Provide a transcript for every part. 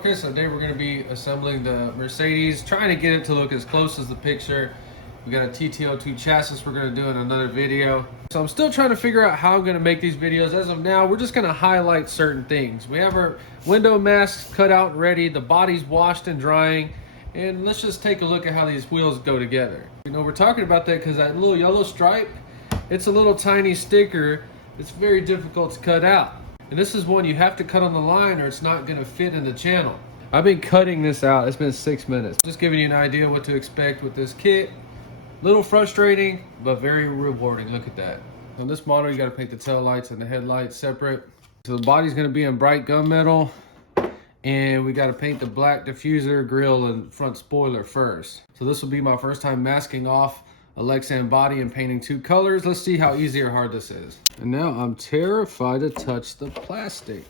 Okay, so today we're going to be assembling the Mercedes, trying to get it to look as close as the picture. We got a TTO2 chassis we're going to do in another video. So I'm still trying to figure out how I'm going to make these videos. As of now, we're just going to highlight certain things. We have our window masks cut out and ready, the body's washed and drying, and let's just take a look at how these wheels go together. You know, we're talking about that because that little yellow stripe, it's a little tiny sticker. It's very difficult to cut out. And this is one you have to cut on the line or it's not going to fit in the channel. I've been cutting this out. It's been 6 minutes. Just giving you an idea what to expect with this kit. Little frustrating, but very rewarding. Look at that. On this model, you got to paint the tail lights and the headlights separate. So the body's going to be in bright gunmetal. And we got to paint the black diffuser, grille, and front spoiler first. So this will be my first time masking off a LEXAN body and painting 2 colors. Let's see how easy or hard this is. And now I'm terrified to touch the plastic.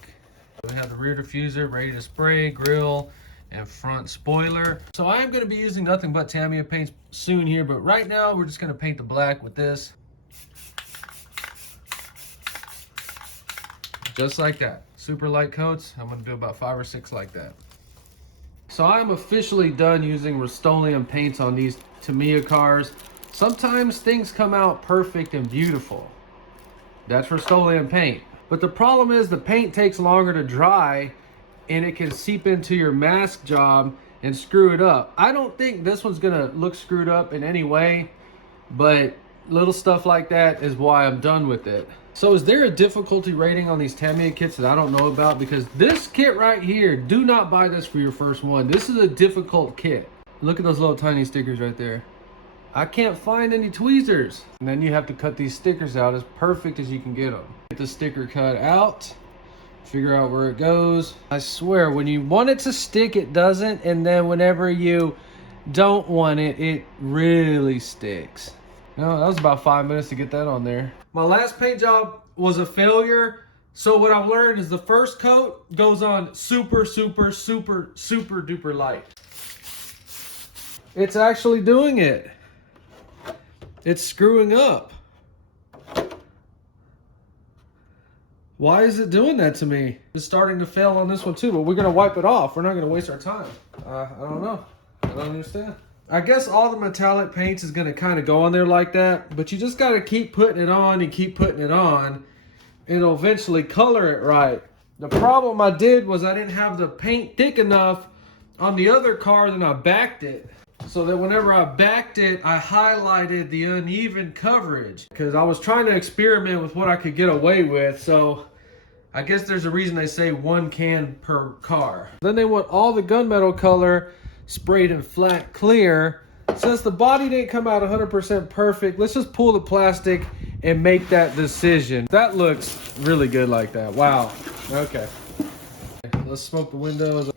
We have the rear diffuser ready to spray, grille, and front spoiler. So I am going to be using nothing but Tamiya paints soon here, but right now we're just going to paint the black with this. Just like that. Super light coats. I'm going to do about 5 or 6 like that. So I'm officially done using Rust-Oleum paints on these TAMIYA cars. Sometimes things come out perfect and beautiful. That's Rust-Oleum paint. But the problem is the paint takes longer to dry and it can seep into your mask job and screw it up. I don't think this one's gonna look screwed up in any way, but little stuff like that is why I'm done with it. So is there a difficulty rating on these Tamiya kits that I don't know about? Because this kit right here, do not buy this for your first one. This is a difficult kit. Look at those little tiny stickers right there. I can't find any tweezers. And then you have to cut these stickers out as perfect as you can get them. Get the sticker cut out, figure out where it goes. I swear, when you want it to stick, it doesn't. And then whenever you don't want it, it really sticks. No, that was about 5 minutes to get that on there. My last paint job was a failure. So what I've learned is the first coat goes on super, super, super, super duper light. It's actually doing it. It's screwing up. Why is it doing that to me? It's starting to fail on this one too, but we're gonna wipe it off. We're not gonna waste our time. I don't know. I don't understand. I guess all the metallic paints is gonna kind of go on there like that, but you just gotta keep putting it on and keep putting it on. It'll eventually color it right. The problem I did was I didn't have the paint thick enough on the other car, then I backed it. So that whenever I backed it, I highlighted the uneven coverage because I was trying to experiment with what I could get away with. So I guess there's a reason they say 1 can per car. Then they want all the gunmetal color sprayed in flat clear. Since the body didn't come out 100% perfect, let's just pull the plastic and make that decision. That looks really good like that. Wow. Okay. Let's smoke the windows.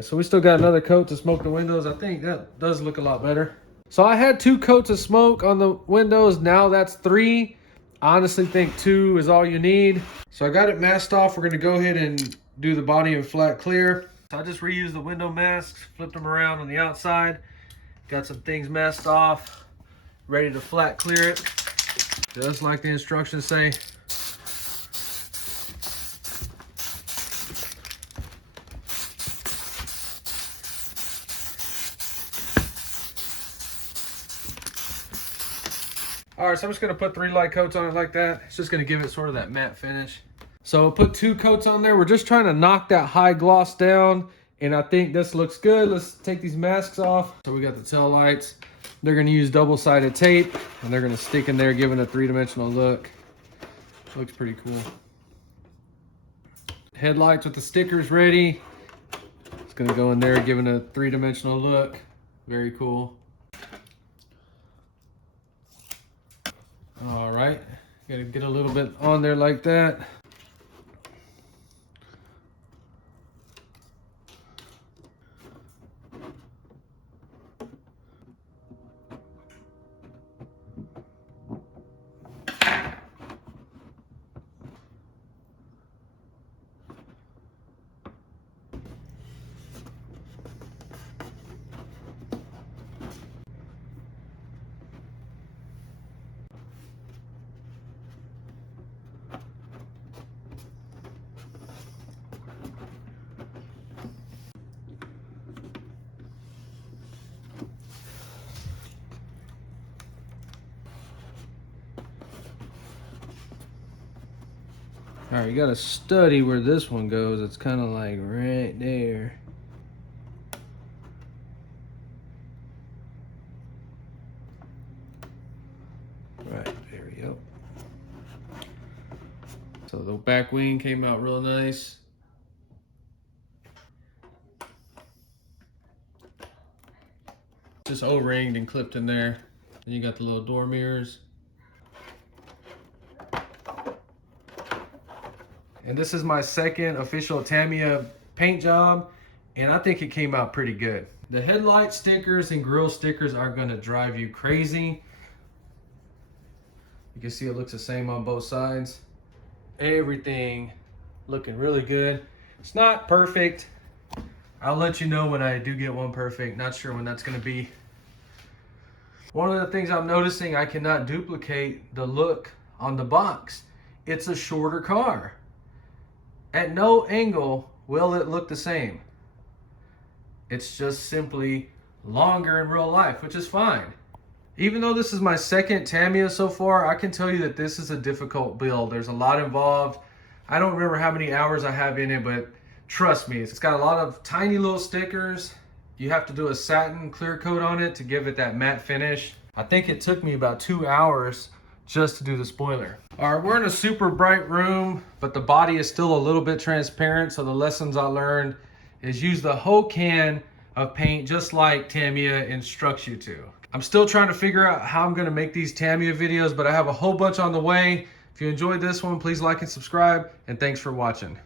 So we still got another coat to smoke the windows. I think that does look a lot better. So I had 2 coats of smoke on the windows. Now that's 3. I honestly think 2 is all you need. So I got it masked off. We're gonna go ahead and do the body in flat clear. So I just reused the window masks, flipped them around on the outside. Got some things masked off, ready to flat clear it. Just like the instructions say. All right, so I'm just gonna put 3 light coats on it like that. It's just gonna give it sort of that matte finish. So put 2 coats on there. We're just trying to knock that high gloss down, and I think this looks good. Let's take these masks off. So we got the tail lights. They're gonna use double-sided tape, and they're gonna stick in there, giving a 3-dimensional look. Looks pretty cool. Headlights with the stickers ready. It's gonna go in there, giving a 3-dimensional look. Very cool. All right, gotta get a little bit on there like that. All right, you gotta study where this one goes. It's kind of like right there. Right, there we go. So the back wing came out real nice. Just O-ringed and clipped in there. Then you got the little door mirrors. And this is my second official Tamiya paint job, and I think it came out pretty good. The headlight stickers and grille stickers are gonna drive you crazy. You can see it looks the same on both sides. Everything looking really good. It's not perfect. I'll let you know when I do get one perfect. Not sure when that's gonna be. One of the things I'm noticing, I cannot duplicate the look on the box. It's a shorter car. At no angle will it look the same. It's just simply longer in real life, which is fine. Even though this is my second Tamiya so far, I can tell you that this is a difficult build. There's a lot involved. I don't remember how many hours I have in it, but trust me, it's got a lot of tiny little stickers. You have to do a satin clear coat on it to give it that matte finish. I think it took me about 2 hours just to do the spoiler. All right, we're in a super bright room, but the body is still a little bit transparent. So the lessons I learned is use the whole can of paint just like Tamiya instructs you to. I'm still trying to figure out how I'm gonna make these Tamiya videos, but I have a whole bunch on the way. If you enjoyed this one, please like and subscribe, and thanks for watching.